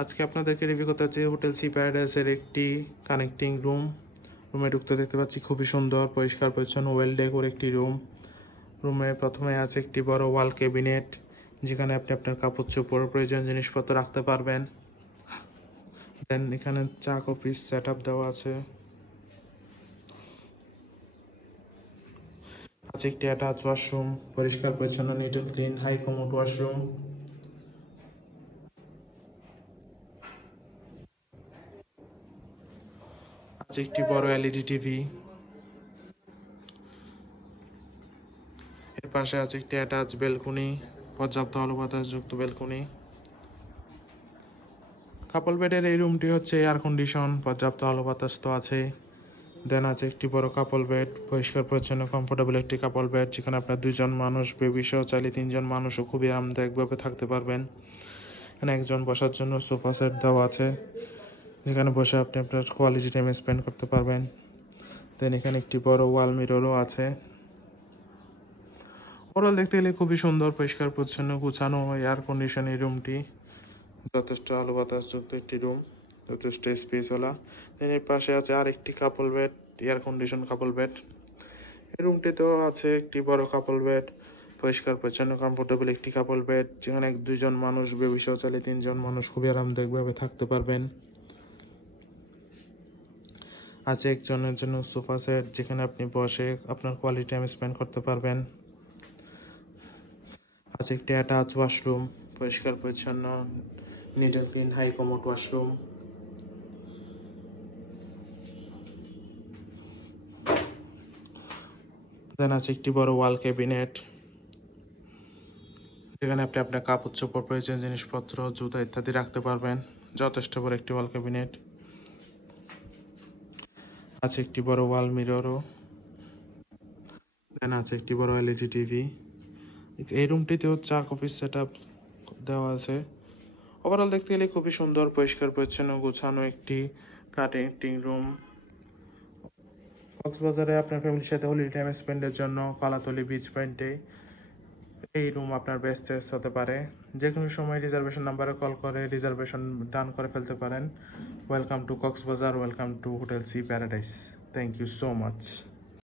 আজকে আপনাদেরকে রিভিউ করতে হচ্ছে হোটেল সি প্যারাডাইসের একটি কানেক্টিং রুম। রুমে ঢুকতে দেখতে পাচ্ছি খুবই সুন্দর পরিষ্কার পরিচ্ছন্ন ওয়েল ডেকোর একটি রুম। রুমে প্রথমে আছে একটি বড় ওয়াল ক্যাবিনেট, যেখানে আপনি আপনার কাপড় চোপড় প্রয়োজনীয় জিনিসপত্র রাখতে পারবেন। দেন এখানে চা কফি সেট আপ দেওয়া আছে। আছে একটি অ্যাটাচ ওয়াশরুম, পরিষ্কার পরিচ্ছন্ন neat and clean high commode washroom. আছে একটি বড় এলইডি টিভি। এর পাশে আছে একটি অ্যাটাচ বেলকনি, পর্যাপ্ত আলো বাতাসযুক্ত বেলকনি। কাপল বেডের এই রুমটি হচ্ছে এয়ার কন্ডিশন, পর্যাপ্ত আলো বাতাস তো আছে। দেন আছে একটি বড় কাপল বেড, পরিষ্কার পরিচ্ছন্ন কমফোর্টেবল একটি কাপল বেড, যেখানে আপনার 2জন মানুষ বেবি সহ চাইলে 3জন মানুষও খুবই আরামদায়কভাবে থাকতে পারবেন। এখানে একজন বসার জন্য সোফা সেট দেওয়া আছে, যেখানে বসে আপনি আপনার কোয়ালিটি টাইম স্পেন্ড করতে পারবেন। দেন এখানে একটি বড় ওয়াল মিররও আছে। ওভারঅল দেখতে গেলে খুবই সুন্দর, পরিষ্কার পরিচ্ছন্ন গুছানো এয়ার কন্ডিশন এই রুমটি। যথেষ্ট আলো বাতাসযুক্ত একটি রুম, যথেষ্ট স্পেসওয়ালা। দেন এর পাশে আছে আরেকটি কাপল বেড, এয়ার কন্ডিশন কাপল বেড। এই রুমটিতেও আছে একটি বড় কাপল বেড, পরিষ্কার পরিচ্ছন্ন কমফোর্টেবল একটি কাপল বেড, যেখানে 2জন মানুষ বেবি সহ চাইলে 3জন মানুষ খুবই আরামদায়কভাবে থাকতে পারবেন। আছে একজনের জন্য সোফা সেট, যেখানে আপনি বসে আপনার কোয়ালিটি টাইম স্পেন্ড করতে পারবেন। আছে একটি অ্যাটাচ ওয়াশরুম, পরিষ্কার পরিচ্ছন্ন neat and clean high commode washroom. Then আছে একটি বড় ওয়াল ক্যাবিনেট, যেখানে আপনি আপনার কাপড় চোপড় প্রয়োজনীয় জিনিসপত্র জুতা ইত্যাদি রাখতে পারবেন। যথেষ্ট বড় একটি ওয়াল ক্যাবিনেট। আছে একটি বড় ওয়াল মিররও। দেন আছে একটি বড় এলইডি টিভি। এই রুমটিতেও চা কফি সেট আপ দেওয়া আছে। ওভারঅল দেখতে গেলে খুবই সুন্দর, পরিষ্কার পরিচ্ছন্ন গোছানো একটি কানেক্টিং রুম। কক্সবাজারে আপনার ফ্যামিলির সাথে হলিডে টাইম স্পেন্ডের জন্য কলাতলি বিচ পয়েন্টে এই রুম আপনার বেস্ট চয়েস হতে পারে। যে কোনো সময় রিজার্ভেশন নাম্বারে কল করে রিজার্ভেশন ডান করে ফেলতে পারেন। Welcome to Cox's Bazar, welcome to hotel sea paradise. Thank you so much.